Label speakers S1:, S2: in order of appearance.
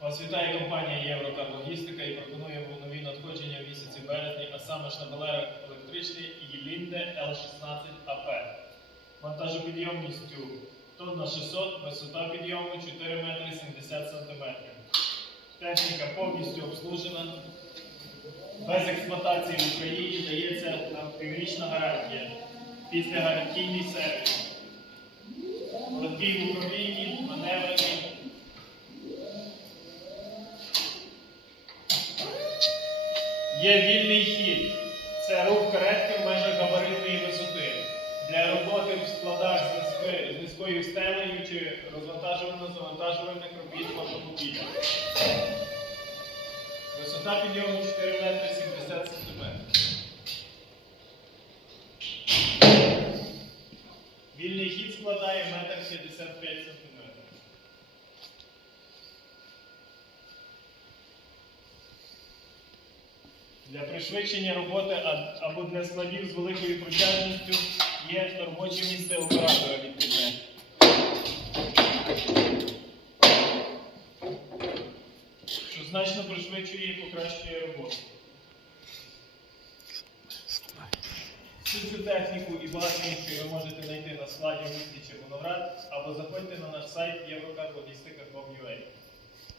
S1: Вас вітає компанія Єврокар Логістика і пропонуємо нові надходження в місяці березні, а саме шнабелер електричний Єлінде L16 АП. Вантажопідйомністю тонна 600, висота підйому 4 метри 70 сантиметрів. Техніка повністю обслужена. Без експлуатації в Україні дається нам піврічна гарантія. Після гарантійний сервіс. Легкий в управлінні, Є вільний хід. Це рух каретки в межах габаритної висоти. Для роботи в складах з, низькою стелею чи розвантажувально-завантажувальних робіт автомобілях. Висота підйому 4 метри 70 сантиметрів. Вільний хід складає 1,55 сантиметрів. Для пришвидшення роботи або для складів з великою протяжністю є робоче місце оператора відповідне. Що значно пришвидшує і покращує роботу. Всю цю техніку і багато іншої ви можете знайти на складі в місті Червоноград або заходьте на наш сайт.